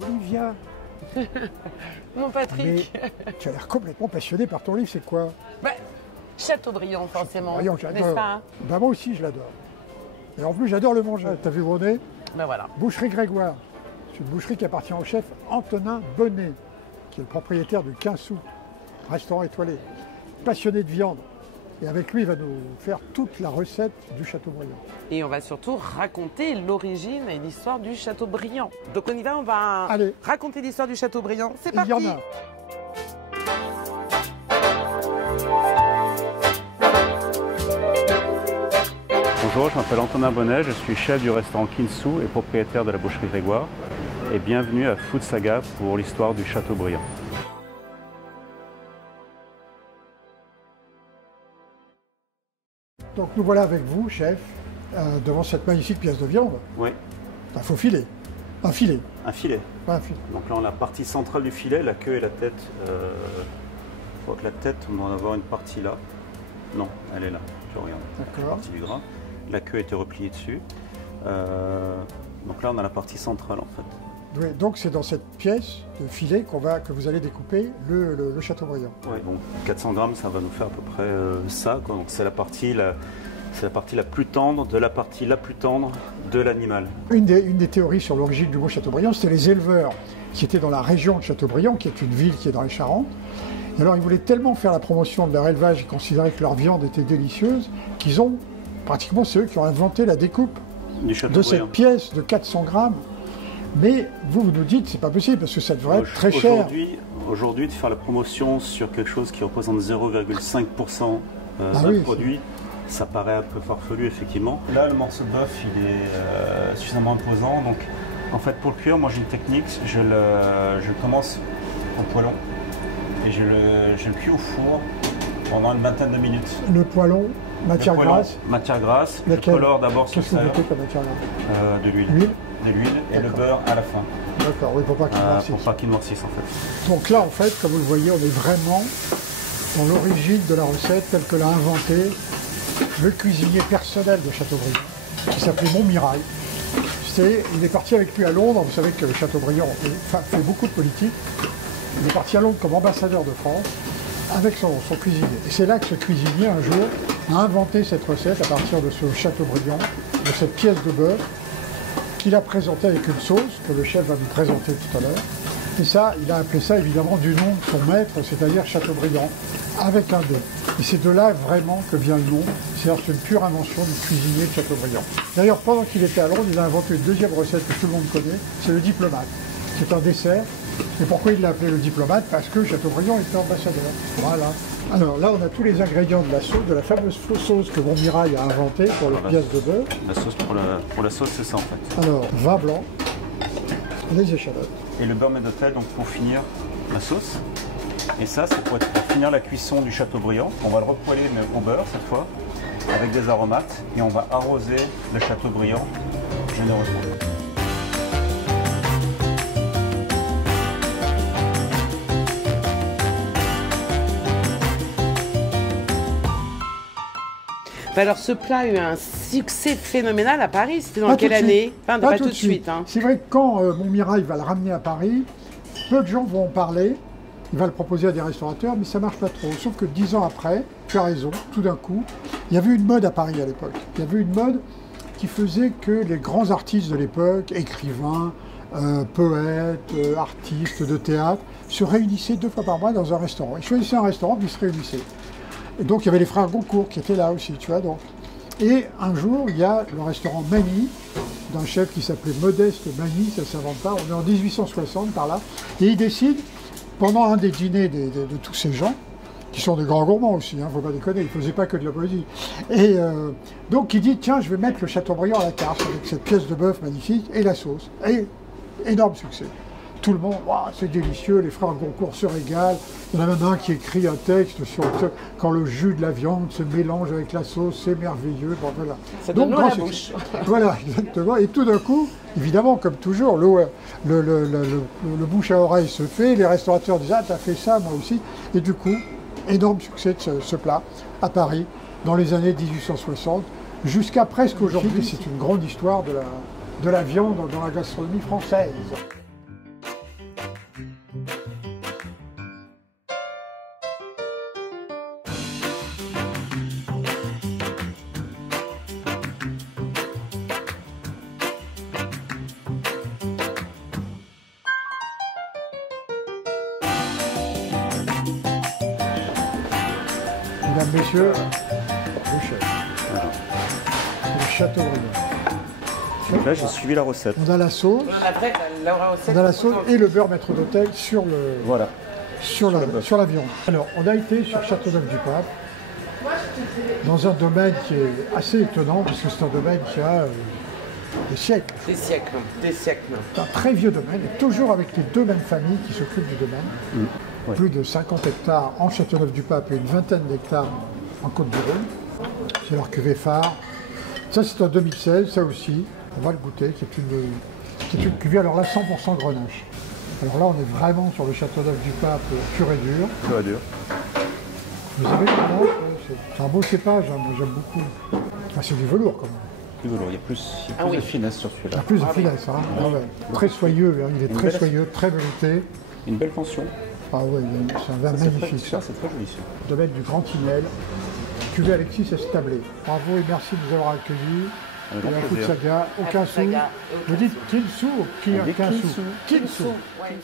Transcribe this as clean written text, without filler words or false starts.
Olivia, Mon Patrick. mais tu as l'air complètement passionné par ton livre, c'est quoi? Bah, Chateaubriand, forcément. Voyons, N'est-ce j'adore. pas? Bah, moi aussi, je l'adore. Et en plus, j'adore le manger. T'as vu mon nez? Ben voilà. Boucherie Grégoire. C'est une boucherie qui appartient au chef Antonin Bonnet, qui est le propriétaire du 15 sous, restaurant étoilé. Passionné de viande. Et avec lui, il va nous faire toute la recette du Chateaubriand. Et on va surtout raconter l'origine et l'histoire du Chateaubriand. Donc on y va, on va Allez. raconter l'histoire du Chateaubriand. C'est Et il parti. y en a. Bonjour, je m'appelle Antonin Bonnet, je suis chef du restaurant Kinsu et propriétaire de la boucherie Grégoire. Et bienvenue à Food Saga pour l'histoire du Chateaubriand. Donc nous voilà avec vous, chef, devant cette magnifique pièce de viande. Oui, Un faux filet. Un filet. un filet. Pas un filet. Donc là, on a la partie centrale du filet, la queue et la tête. Je crois que la tête, on doit en avoir une partie là. Non, elle est là. Je regarde. La D'accord. partie du gras. La queue a été repliée dessus. Donc là, on a la partie centrale en fait. Oui, donc c'est dans cette pièce de filet que vous allez découper le Chateaubriand. Ouais, donc 400 grammes, ça va nous faire à peu près ça, quoi. Donc c'est la partie la plus tendre de la partie la plus tendre de l'animal. Une des théories sur l'origine du mot Chateaubriand, c'était les éleveurs qui étaient dans la région de Chateaubriand, qui est une ville qui est dans les Charentes. Et alors ils voulaient tellement faire la promotion de leur élevage, ils considéraient que leur viande était délicieuse, qu'ils ont, pratiquement c'est eux qui ont inventé la découpe Du de Chateaubriand. cette pièce de 400 grammes. Mais vous nous dites, c'est pas possible, parce que ça devrait être très cher. Aujourd'hui, de faire la promotion sur quelque chose qui représente 0,5% Ah d'un oui, produit, ça paraît un peu farfelu, effectivement. Là, le morceau de bœuf, il est suffisamment imposant. Donc, en fait, pour le cuire, moi, j'ai une technique. Je le commence au poêlon et je le cuis au four pendant une vingtaine de minutes. Le poêlon, matière Le poêlon, grasse. Matière grasse. Laquelle? Je colore d'abord sur Qu'est-ce que vous ça, mettez comme matière grasse? de l'huile. L'huile. De l'huile et le D'accord. beurre à la fin. D'accord, oui, pour pas qu'il noircisse. Pour pas qu'il noircisse, en fait. Donc là, en fait, comme vous le voyez, on est vraiment dans l'origine de la recette telle que l'a inventée le cuisinier personnel de Chateaubriand, qui s'appelait Montmirail. Il est parti avec lui à Londres. Vous savez que Chateaubriand fait beaucoup de politique. Il est parti à Londres comme ambassadeur de France avec son cuisinier. Et c'est là que ce cuisinier, un jour, a inventé cette recette à partir de ce Chateaubriand, de cette pièce de bœuf, qu'il a présentée avec une sauce que le chef va nous présenter tout à l'heure. Et ça, il a appelé ça évidemment du nom de son maître, c'est-à-dire Chateaubriand, avec un 2. Et c'est de là vraiment que vient le nom, c'est-à-dire une pure invention du cuisinier de Chateaubriand. D'ailleurs, pendant qu'il était à Londres, il a inventé une deuxième recette que tout le monde connaît, c'est le diplomate. C'est un dessert. Et pourquoi il l'a appelé le diplomate? Parce que Chateaubriand était ambassadeur. Voilà. Alors là, on a tous les ingrédients de la sauce, de la fameuse sauce que Montmirail a inventée pour le pièce de bœuf. La sauce pour la sauce, c'est ça en fait. Alors, vin blanc, les échalotes. Et le beurre d'hôtel, donc pour finir la sauce. Et ça, c'est pour finir la cuisson du Chateaubriand. On va le repoêler mais au beurre cette fois, avec des aromates. Et on va arroser le Chateaubriand généreusement. Alors ce plat a eu un succès phénoménal à Paris. C'était dans Pas quelle tout de année? suite. Enfin, pas tout de suite. Hein. C'est vrai que quand Montmirail va le ramener à Paris, peu de gens vont en parler. Il va le proposer à des restaurateurs, mais ça marche pas trop. Sauf que 10 ans après, tu as raison, tout d'un coup, il y avait une mode à Paris à l'époque. Il y avait une mode qui faisait que les grands artistes de l'époque, écrivains, poètes, artistes de théâtre, se réunissaient 2 fois par mois dans un restaurant. Ils choisissaient un restaurant, puis ils se réunissaient. Et donc il y avait les frères Goncourt qui étaient là aussi, tu vois. Donc. Et un jour, il y a le restaurant Magny, d'un chef qui s'appelait Modeste Magny, ça ne s'invente pas, on est en 1860 par là, et il décide, pendant un des dîners de tous ces gens, qui sont des grands gourmands aussi, hein, faut pas déconner, ils ne faisaient pas que de la poésie. Et donc il dit, tiens, je vais mettre le Chateaubriand à la carte, avec cette pièce de bœuf magnifique, et la sauce. Et énorme succès. Tout le monde, wow, c'est délicieux, les frères Goncourt se régalent. Il y en a même un qui écrit un texte sur quand le jus de la viande se mélange avec la sauce, c'est merveilleux. Bon, voilà. Ça donne l'eau à la bouche. Voilà, exactement. Et tout d'un coup, évidemment, comme toujours, le bouche à oreille se fait, les restaurateurs disent « Ah, t'as fait ça, moi aussi ». Et du coup, énorme succès de ce plat à Paris. dans les années 1860, jusqu'à presque aujourd'hui. C'est une grande histoire de la viande dans la gastronomie française. Mesdames, Messieurs, le chef, le Châteaubriand. Donc là, j'ai suivi la recette. On a la sauce, on a la sauce et le beurre maître d'hôtel sur Voilà. sur la viande. Alors, on a été sur Châteauneuf-du-Pape, dans un domaine qui est assez étonnant, parce que c'est un domaine qui a des siècles. Des siècles, des siècles. C'est un très vieux domaine, et toujours avec les deux mêmes familles qui s'occupent du domaine. Ouais. Plus de 50 hectares en Châteauneuf-du-Pape et une vingtaine d'hectares en Côte-du-Rhône. C'est leur cuvée phare. Ça, c'est en 2016, ça aussi. On va le goûter, qui est une cuvée, alors là, 100% grenache. Alors là, on est vraiment sur le Châteauneuf-du-Pape pur et dur. Pur et dur. Vous avez le grenache, c'est un beau cépage, hein, moi j'aime beaucoup. Enfin, c'est du velours quand même. Du velours, il y a plus de finesse sur Il y celui-là. a plus de finesse, hein. Ah ouais. Très soyeux, hein. Il est très soyeux, très velouté. Une belle tension. Ah ouais, c'est un vin magnifique. Ça, c'est très joli. Ça. Domaine du Grand Tinel, cuvée Alexis Establé. Bravo et merci de nous avoir accueillis. Avec Et grand un coup de plaisir. saga, aucun sou. saga, Vous dites Kinsu ou On dit Kinsu Kinsu. Kinsu. Ouais.